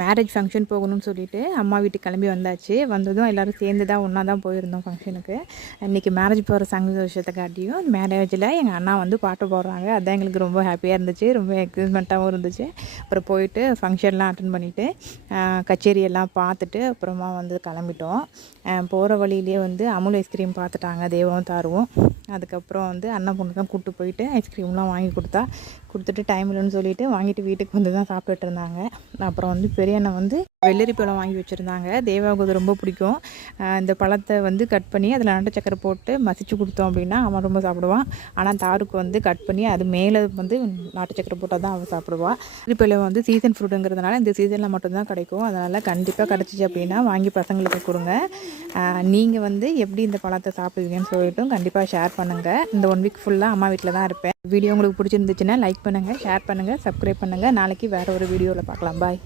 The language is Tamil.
மேரேஜ் ஃபங்க்ஷன் போகணும்னு சொல்லிட்டு அம்மா வீட்டுக்கு கிளம்பி வந்தாச்சு. வந்ததும் எல்லோரும் சேர்ந்து தான் ஒன்றா தான் போயிருந்தோம் ஃபங்க்ஷனுக்கு. இன்றைக்கி மேரேஜ் போகிற சந்தோஷத்தை காட்டியும் மேரேஜில் எங்கள் அண்ணா வந்து பாட்டு போடுறாங்க. அதுதான் எங்களுக்கு ரொம்ப ஹாப்பியாக இருந்துச்சு, ரொம்ப எக்ஸைட்மெண்ட்டாகவும் இருந்துச்சு. அப்புறம் போயிட்டு ஃபங்க்ஷன்லாம் அட்டன் பண்ணிவிட்டு கச்சேரியெல்லாம் பார்த்துட்டு அப்புறமா வந்து கிளம்பிட்டோம். போகிற வழியிலே வந்து அமுல் ஐஸ்கிரீம் பார்த்துட்டாங்க தேவும் தாருவும். அதுக்கப்புறம் வந்து அண்ணன் பொண்ணு தான் கூப்பிட்டு போயிட்டு ஐஸ்கிரீம்லாம் வாங்கி கொடுத்துட்டு டைம் இல்லைன்னு சொல்லிவிட்டு வாங்கிட்டு வீட்டுக்கு வந்து தான் சாப்பிட்டுட்டு இருந்தாங்க. அப்புறம் வந்து பெரிய அண்ணன் வந்து வெள்ளரி பழம் வாங்கி வச்சுருந்தாங்க. தேவாவுக்கு அது ரொம்ப பிடிக்கும். இந்த பழத்தை வந்து கட் பண்ணி அதில் நாட்டு சக்கரை போட்டு மசிச்சு கொடுத்தோம் அப்படின்னா அவன் ரொம்ப சாப்பிடுவான். ஆனால் தாருக்கு வந்து கட் பண்ணி அது மேலே வந்து நாட்டு சக்கரை போட்டால் தான் அவன் சாப்பிடுவாள். வெள்ளரி பழம் வந்து சீசன் ஃப்ரூட்டுங்கிறதுனால இந்த சீசனில் மட்டும்தான் கிடைக்கும். அதனால் கண்டிப்பாக கிடச்சிச்சு அப்படின்னா வாங்கி பசங்களுக்கு கொடுங்க. நீங்கள் வந்து எப்படி இந்த பழத்தை சாப்பிடுவீங்கன்னு சொல்லிட்டும் கண்டிப்பாக ஷேர் பண்ணுங்கள். இந்த 1 வீக் ஃபுல்லாக அம்மா வீட்டில் தான் இருப்பேன். வீடியோ உங்களுக்கு பிடிச்சிருந்துச்சுன்னா லைக் பண்ணுங்கள், ஷேர் பண்ணுங்கள், சப்ஸ்கிரைப் பண்ணுங்கள். நாளைக்கு வேறு ஒரு வீடியோவில் பார்க்கலாம். பாய்.